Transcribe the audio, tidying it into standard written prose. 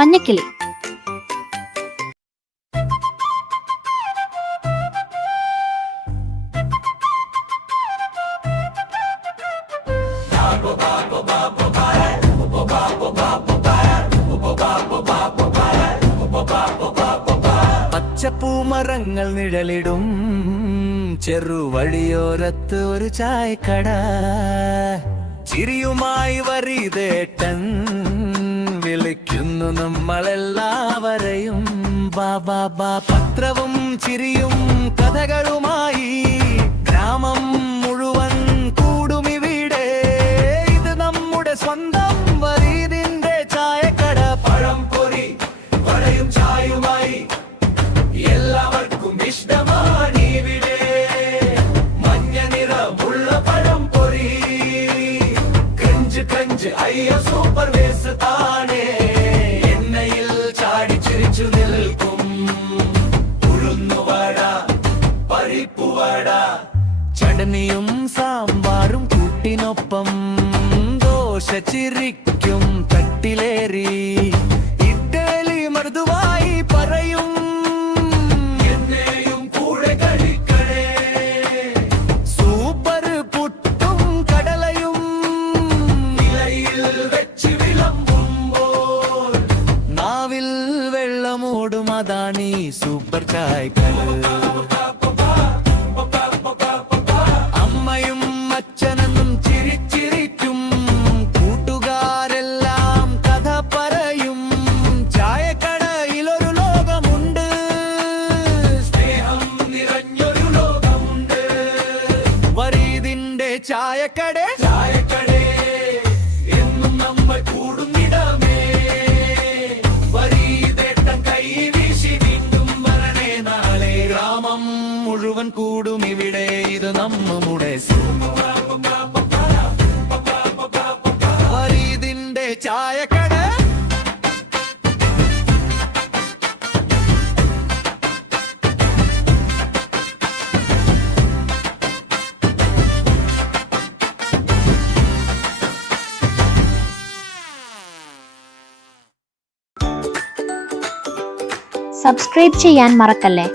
മഞ്ഞക്കിളി. പച്ചപ്പൂമരങ്ങൾ നിഴലിടും ചെറുവഴിയോരത്ത് ഒരു ചായക്കട. ചിരിയുമായി വരിതേട്ടൻ വിളിക്കുന്നു നമ്മളെല്ലാവരെയും. ബാബാ ബാ. പത്രവും ചിരിയും കഥകളുമായി ഗ്രാമം മുഴുവൻ കൂടുമിവിടെ. ഇത് നമ്മുടെ സ്വന്തം വരീതിന്റെ ചായക്കട. പഴം പൊരി വടയും ചായയുമായി എല്ലാവർക്കും ഇഷ്ടമാണിവിടെ. മഞ്ഞ നിറമുള്ള പഴം പൊരി ക്രഞ്ച് ക്രഞ്ച് അയ്യോ സൂപ്പർ വേസ് താനേ. എണ്ണയിൽ ചാടി ചിരിച്ചു നിൽക്കും ഉഴുന്നുവട പരിപ്പുവട. ചട്നിയും സാമ്പാറും കൂട്ടിനൊപ്പം ദോശ ചിരിക്കും തട്ടിലേറി. ഇഡ്ഡലി മൃദുവായി പറയും എന്നെയും കൂടെ കഴിക്കണേ. സൂപ്പർ പുട്ടും കടലയും ഇലയിൽ വെച്ച് വിളമ്പുമ്പോൾ നാവിൽ വെള്ളമോടും. അതാണീ സൂപ്പർ ചായക്കട. അമ്മയും അച്ഛനെന്നും ചിരിച്ചിരിക്കും കൂട്ടുകാരെല്ലാം കഥ പറയും. ചായക്കടയിലൊരു ലോകമുണ്ട്, സ്നേഹം നിറഞ്ഞൊരു ലോകമുണ്ട്. വരീതിന്റെ ചായക്കട. ചായക്കടേ എന്നും നമ്മൾ കൂടുന്നിടമേ. വരീതേട്ടൻ കൈ വീശി വീണ്ടും വരണേ നാളെ. ഗ്രാമം മുഴുവൻ കൂടും ഇവിടെ. ഇത് നമ്മുടെ വരീതിന്റെ ചായക്കട. സബ്സ്ക്രൈബ് ചെയ്യാൻ മറക്കല്ലേ.